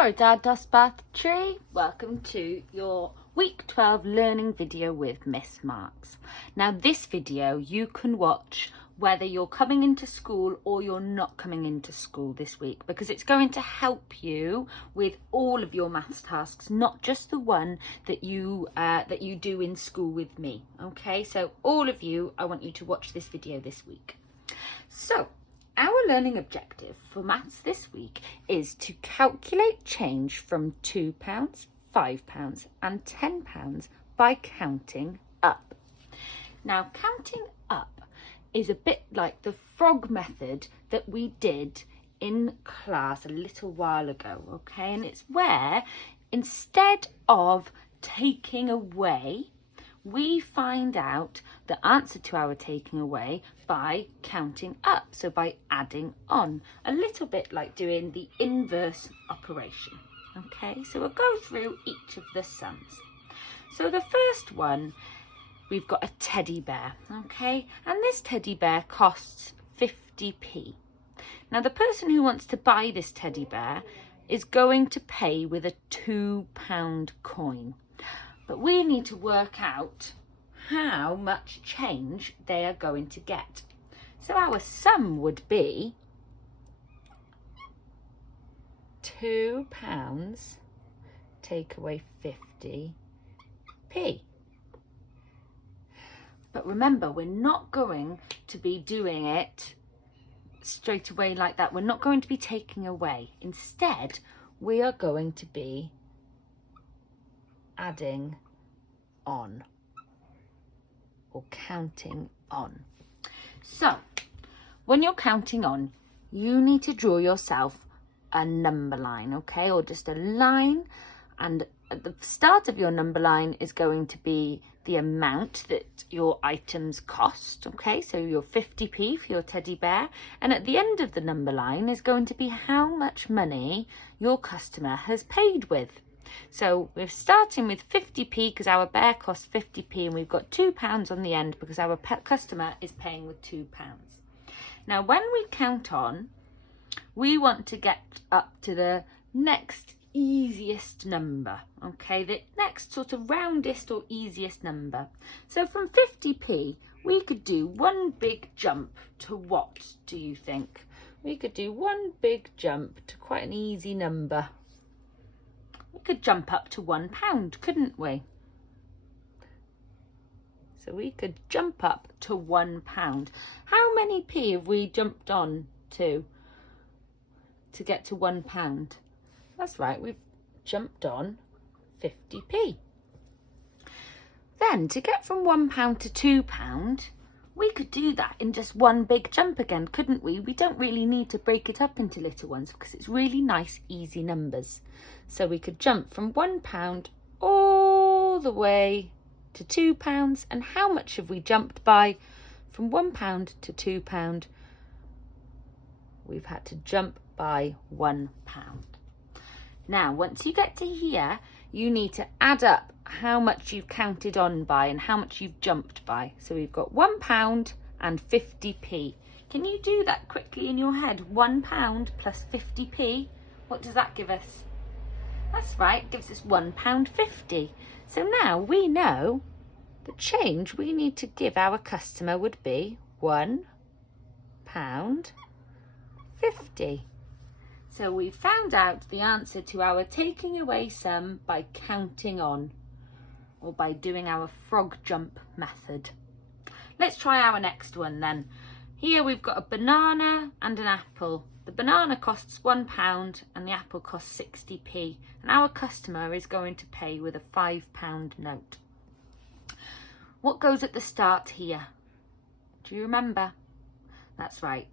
Florida Dustbath Tree. Welcome to your week 12 learning video with Miss Marks. Now this video you can watch whether you're coming into school or you're not coming into school this week, because it's going to help you with all of your maths tasks, not just the one that you do in school with me. Okay, so all of you, I want you to watch this video this week. So our learning objective for maths this week is to calculate change from £2, £5 and £10 by counting up. Now counting up is a bit like the frog method that we did in class a little while ago, okay? And it's where instead of taking away, we find out the answer to our taking away by counting up, so by adding on, a little bit like doing the inverse operation. Okay, so we'll go through each of the sums. So the first one, we've got a teddy bear, okay, and this teddy bear costs 50p. Now the person who wants to buy this teddy bear is going to pay with a £2 coin. But we need to work out how much change they are going to get. So our sum would be £2 take away 50p. But remember, we're not going to be doing it straight away like that. We're not going to be taking away. Instead, we are going to be adding on or counting on. So when you're counting on, you need to draw yourself a number line, okay, or just a line, and at the start of your number line is going to be the amount that your items cost, okay, so your 50p for your teddy bear, and at the end of the number line is going to be how much money your customer has paid with. So we're starting with 50p because our bear costs 50p, and we've got £2 on the end because our customer is paying with £2. Now when we count on, we want to get up to the next easiest number, okay, the next sort of roundest or easiest number. So from 50p we could do one big jump to what do you think? We could do one big jump to quite an easy number. We could jump up to £1, couldn't we? So we could jump up to £1. How many p have we jumped on to get to £1? That's right, we've jumped on 50p. Then to get from £1 to £2, we could do that in just one big jump again, couldn't we? We don't really need to break it up into little ones because it's really nice, easy numbers. So we could jump from £1 all the way to £2. And how much have we jumped by? From £1 to £2, we've had to jump by £1. Now, once you get to here, you need to add up how much you've counted on by and how much you've jumped by. So we've got £1 and 50p. Can you do that quickly in your head? £1 plus 50p. What does that give us? That's right, it gives us £1.50. So now we know the change we need to give our customer would be £1.50. So we found out the answer to our taking away sum by counting on, or by doing our frog jump method. Let's try our next one then. Here we've got a banana and an apple. The banana costs £1 and the apple costs 60p, and our customer is going to pay with a £5 note. What goes at the start here? Do you remember? That's right.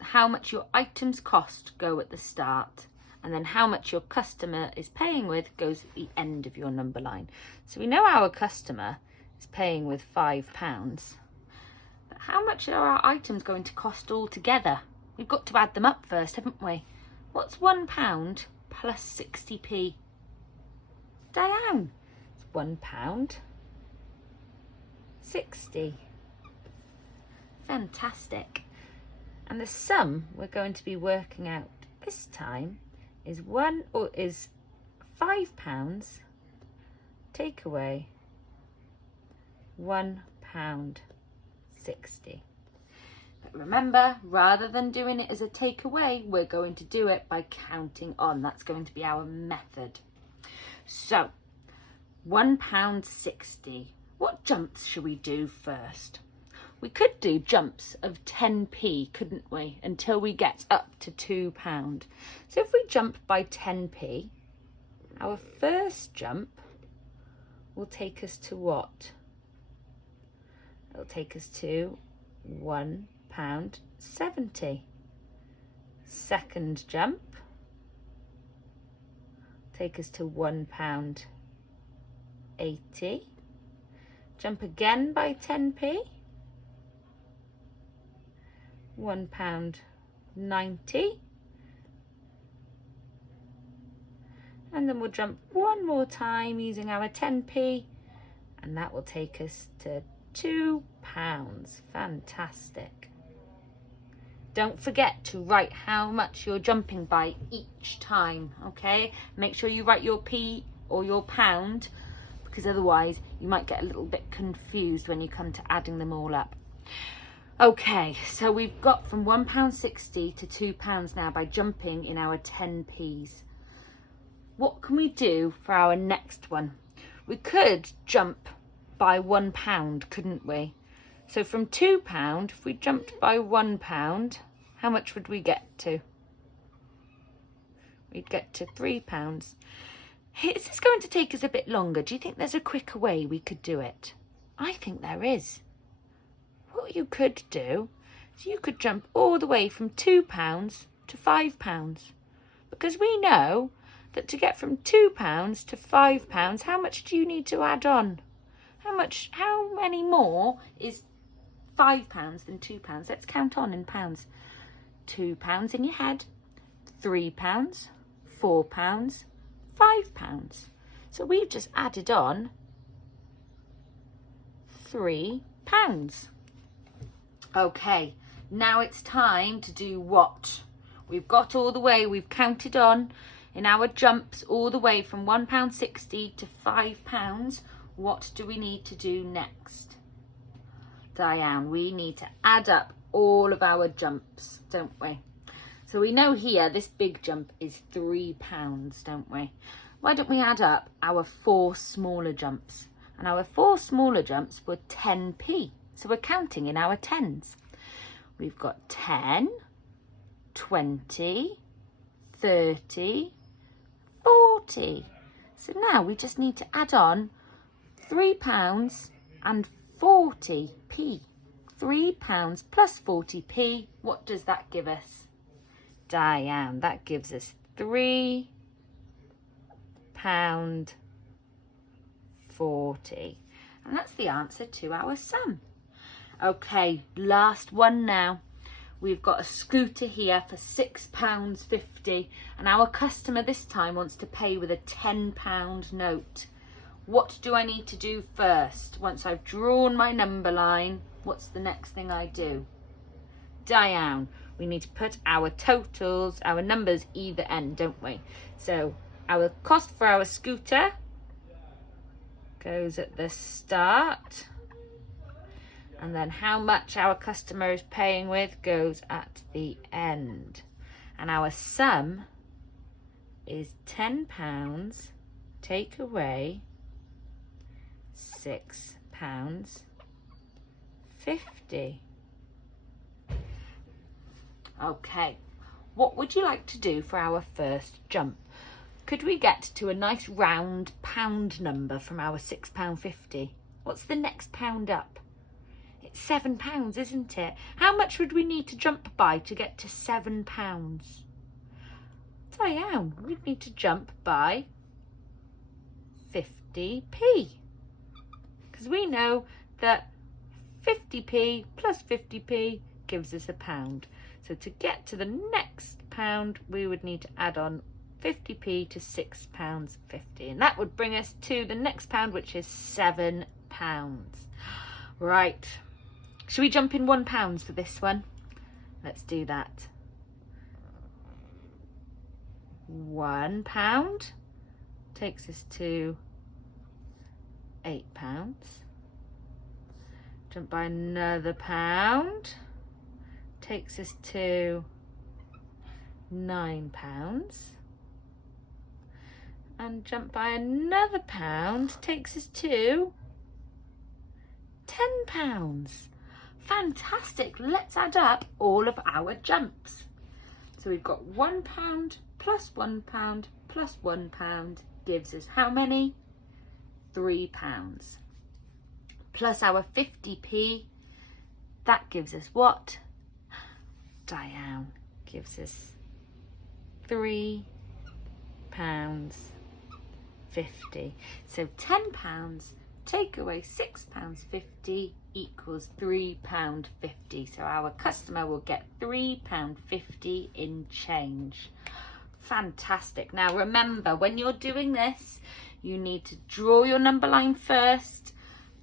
How much your items cost go at the start, and then how much your customer is paying with goes at the end of your number line. So we know our customer is paying with £5, but how much are our items going to cost all together? We've got to add them up first, haven't we? What's £1 plus 60p? Diane, it's £1, 60. Fantastic. And the sum we're going to be working out this time is £5, take away £1.60. But remember, rather than doing it as a takeaway, we're going to do it by counting on. That's going to be our method. So, £1.60. What jumps should we do first? We could do jumps of 10p, couldn't we? Until we get up to £2. So if we jump by 10p, our first jump will take us to what? It'll take us to £1.70. Second jump, take us to £1.80. Jump again by 10p, £1.90. And then we'll jump one more time using our 10p, and that will take us to £2. Fantastic. Don't forget to write how much you're jumping by each time, okay? Make sure you write your p or your pound, because otherwise you might get a little bit confused when you come to adding them all up. Okay, so we've got from £1.60 to £2 now by jumping in our 10p's. What can we do for our next one? We could jump by £1, couldn't we? So from £2, if we jumped by £1, how much would we get to? We'd get to £3. Is this going to take us a bit longer? Do you think there's a quicker way we could do it? I think there is. What you could do is you could jump all the way from £2 to £5. Because we know that to get from £2 to £5, how much do you need to add on? How many more is £5 than £2? Let's count on in pounds. £2 in your head, £3, £4, £5. So we've just added on £3. Okay, now it's time to do what? We've got all the way, we've counted on in our jumps all the way from £1.60 to £5. What do we need to do next? Diane, we need to add up all of our jumps, don't we? So we know here this big jump is £3, don't we? Why don't we add up our 4 smaller jumps? And our 4 smaller jumps were 10p. So we're counting in our tens. We've got 10, 20, 30, 40. So now we just need to add on £3 and 40p. £3 plus 40p. What does that give us? Diane, that gives us £3.40. And that's the answer to our sum. Okay, last one now. We've got a scooter here for £6.50 and our customer this time wants to pay with a £10 note. What do I need to do first? Once I've drawn my number line, what's the next thing I do? Diane, we need to put our totals, our numbers either end, don't we? So our cost for our scooter goes at the start, and then how much our customer is paying with goes at the end. And our sum is £10 take away £6.50. Okay, what would you like to do for our first jump? Could we get to a nice round pound number from our £6.50? What's the next pound up? It's £7, isn't it? How much would we need to jump by to get to £7? Diane, we'd need to jump by 50p. Because we know that 50p plus 50p gives us £1. So to get to the next pound, we would need to add on 50p to £6.50. And that would bring us to the next pound, which is £7. Right. Should we jump in £1 for this one? Let's do that. £1 takes us to £8. Jump by another £1 takes us to £9. And jump by another £1 takes us to £10. Fantastic. Let's add up all of our jumps. So we've got £1 plus £1 plus £1 gives us how many? £3. Plus our 50p, that gives us what? Diane gives us £3.50. So £10 take away £6.50 equals £3.50. So our customer will get £3.50 in change. Fantastic. Now remember, when you're doing this, you need to draw your number line first,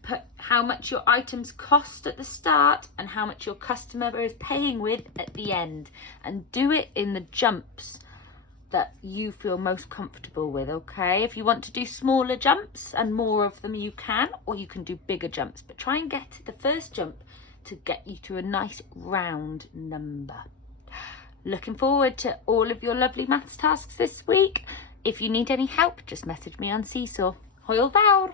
put how much your items cost at the start and how much your customer is paying with at the end, and do it in the jumps that you feel most comfortable with, okay? If you want to do smaller jumps and more of them, you can, or you can do bigger jumps, but try and get the first jump to get you to a nice round number. Looking forward to all of your lovely maths tasks this week. If you need any help, just message me on Seesaw. Hwyl fawr!